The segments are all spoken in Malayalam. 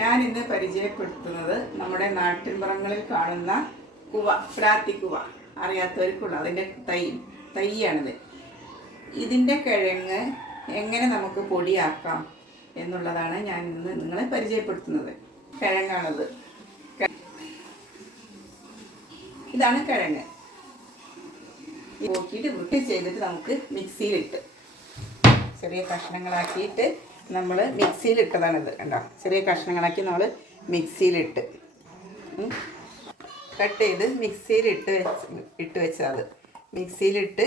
ഞാൻ ഇന്ന് പരിചയപ്പെടുത്തുന്നത് നമ്മുടെ നാട്ടിൻപുറങ്ങളിൽ കാണുന്ന കുവ, പ്രാത്തിക്കുവ. അറിയാത്തവർക്കുള്ള അതിൻ്റെ തൈയാണിത്. ഇതിൻ്റെ കിഴങ്ങ് എങ്ങനെ നമുക്ക് പൊടിയാക്കാം എന്നുള്ളതാണ് ഞാൻ ഇന്ന് നിങ്ങളെ പരിചയപ്പെടുത്തുന്നത്. കിഴങ്ങാണത്. ഇതാണ് കിഴങ്ങ്. നോക്കിയിട്ട് വൃത്തി ചെയ്തിട്ട് നമുക്ക് മിക്സിയിലിട്ട് ചെറിയ കഷ്ണങ്ങളാക്കിയിട്ട് നമ്മൾ മിക്സിയിലിട്ടതാണിത്. കണ്ടോ, ചെറിയ കഷ്ണങ്ങളാക്കി നമ്മൾ മിക്സിയിലിട്ട് കട്ട് ചെയ്ത് മിക്സിയിലിട്ട് വെച്ചത്. മിക്സിയിലിട്ട്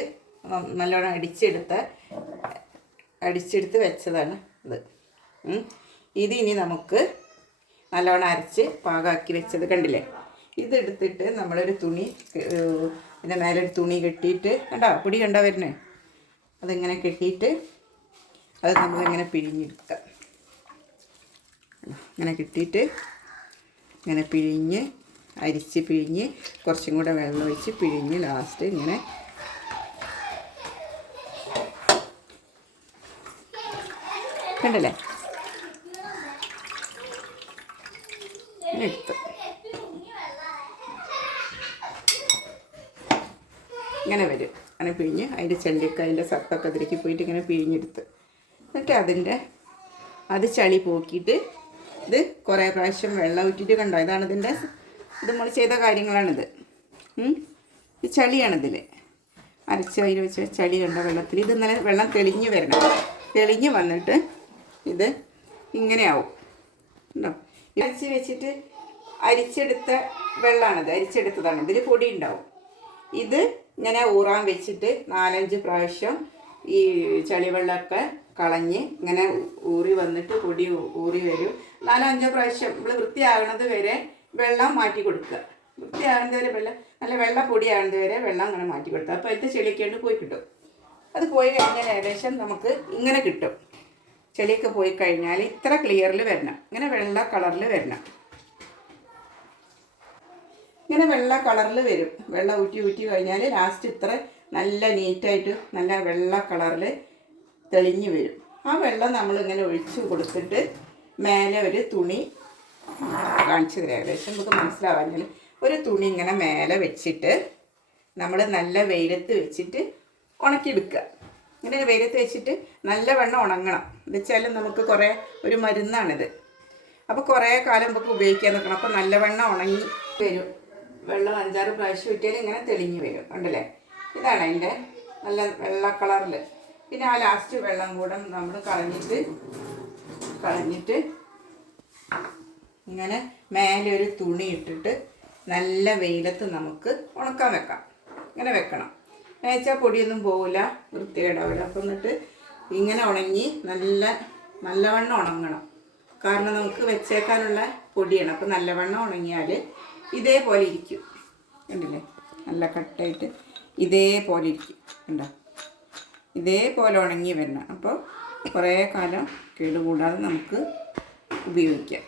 നല്ലോണം അടിച്ചെടുത്ത് വെച്ചതാണ് ഇത്. ഇതിനി നമുക്ക് നല്ലോണം അരച്ച് പാകമാക്കി വെച്ചത് കണ്ടില്ലേ. ഇതെടുത്തിട്ട് നമ്മളൊരു തുണി, ഇതിൻ്റെ മേലൊരു തുണി കെട്ടിയിട്ട്, കണ്ടോ പൊടി കണ്ടോ വരുന്നേ, അതിങ്ങനെ കെട്ടിയിട്ട് അത് നമ്മളിങ്ങനെ പിഴിഞ്ഞെടുക്കാം. ഇങ്ങനെ കിട്ടിയിട്ട് ഇങ്ങനെ പിഴിഞ്ഞ് കുറച്ചും കൂടെ വെള്ളം ഒഴിച്ച് പിഴിഞ്ഞ് ലാസ്റ്റ് ഇങ്ങനെ കണ്ടല്ലേ എടുത്ത് ഇങ്ങനെ വരും. അങ്ങനെ പിഴിഞ്ഞ് അതിൻ്റെ ചെണ്ടിയൊക്കെ അതിൻ്റെ സത്തൊക്കെ അതിലേക്ക് പോയിട്ട് ഇങ്ങനെ പിഴിഞ്ഞെടുത്ത് എന്നിട്ട് അത് ചളി പോക്കിയിട്ട് ഇത് കുറേ പ്രാവശ്യം വെള്ളം ഊറ്റിയിട്ട് കണ്ടോ. ഇതാണ് ഇത് നമ്മൾ ചെയ്ത കാര്യങ്ങളാണിത്. ഈ ചളിയാണിതിൽ അരച്ച് അതിൽ വെച്ച ചളി കണ്ട വെള്ളത്തിൽ ഇത് ഇന്നലെ വെള്ളം തെളിഞ്ഞ് വരണം. തെളിഞ്ഞ് വന്നിട്ട് ഇത് ഇങ്ങനെയാവും ഉണ്ടോ. അരച്ച് വെച്ചിട്ട് അരിച്ചെടുത്ത വെള്ളമാണിത്, അരിച്ചെടുത്തതാണ്. ഇതിൽ പൊടി ഉണ്ടാവും. ഇത് ഇങ്ങനെ ഊറാൻ വെച്ചിട്ട് 4-5 പ്രാവശ്യം ഈ ചളിവെള്ളമൊക്കെ കളഞ്ഞ് ഇങ്ങനെ ഊറി വന്നിട്ട് പൊടി ഊറി വരും. 4-5 പ്രാവശ്യം നമ്മൾ വൃത്തിയാകുന്നത് വരെ വെള്ളം മാറ്റി കൊടുക്കുക. വൃത്തിയാകുന്നത് വരെ നല്ല വെള്ള പൊടിയാകുന്നത് വരെ വെള്ളം അങ്ങനെ മാറ്റി കൊടുക്കുക. അപ്പോൾ അതിൻ്റെ ചെളിയൊക്കെ ഉണ്ട് പോയി കിട്ടും. അത് പോയി കഴിഞ്ഞാൽ ഏകദേശം നമുക്ക് ഇങ്ങനെ കിട്ടും. ചെളിയൊക്കെ പോയി കഴിഞ്ഞാൽ ഇത്ര ക്ലിയറിൽ വരണം, ഇങ്ങനെ വെള്ള കളറിൽ വരണം. ഇങ്ങനെ വെള്ള കളറിൽ വരും. വെള്ളം ഊറ്റി കഴിഞ്ഞാൽ ലാസ്റ്റ് ഇത്ര നല്ല നീറ്റായിട്ട് നല്ല വെള്ള കളറിൽ തെളിഞ്ഞ് വരും. ആ വെള്ളം നമ്മളിങ്ങനെ ഒഴിച്ച് കൊടുത്തിട്ട് മേലെ ഒരു തുണി കാണിച്ചു തരാം. ഏകദേശം നമുക്ക് മനസ്സിലാവാഞ്ഞാൽ ഒരു തുണി ഇങ്ങനെ മേലെ വെച്ചിട്ട് നമ്മൾ നല്ല വെയിലത്ത് വെച്ചിട്ട് ഉണക്കിയെടുക്കുക. ഇങ്ങനെ വെയിലത്ത് വെച്ചിട്ട് നല്ലവണ്ണം ഉണങ്ങണം. എന്ന് വെച്ചാൽ നമുക്ക് ഒരു മരുന്നാണിത്. അപ്പോൾ കുറേ കാലം നമുക്ക് ഉപയോഗിക്കാൻ നിൽക്കണം. അപ്പോൾ നല്ലവണ്ണം ഉണങ്ങി വരും. വെള്ളം 5-6 പ്രാവശ്യം ഇട്ടാൽ ഇങ്ങനെ തെളിഞ്ഞ് വരും. ഉണ്ടല്ലേ, ഇതാണ് അതിൻ്റെ നല്ല വെള്ള കളറിൽ. പിന്നെ ആ ലാസ്റ്റ് വെള്ളം കൂടെ നമ്മൾ കളഞ്ഞിട്ട് ഇങ്ങനെ മേലെ ഒരു തുണി ഇട്ടിട്ട് നല്ല വെയിലത്ത് നമുക്ക് ഉണക്കാൻ വെക്കാം. ഇങ്ങനെ വെക്കണം. വേച്ചാൽ പൊടിയൊന്നും പോവില്ല, വൃത്തികേടാവില്ല. അപ്പം എന്നിട്ട് ഇങ്ങനെ ഉണങ്ങി നല്ലവണ്ണം ഉണങ്ങണം. കാരണം നമുക്ക് വെച്ചേക്കാനുള്ള പൊടിയാണ്. അപ്പം നല്ലവണ്ണം ഉണങ്ങിയാൽ ഇതേപോലെ ഇരിക്കും. കണ്ടില്ലേ, നല്ല കട്ടായിട്ട് ഇതേപോലെ ഇരിക്കും. കണ്ടോ, ഇതേപോലെ ഉണങ്ങി വരണം. അപ്പോൾ കുറേ കാലം കേടുകൂടാതെ നമുക്ക് ഉപയോഗിക്കാം.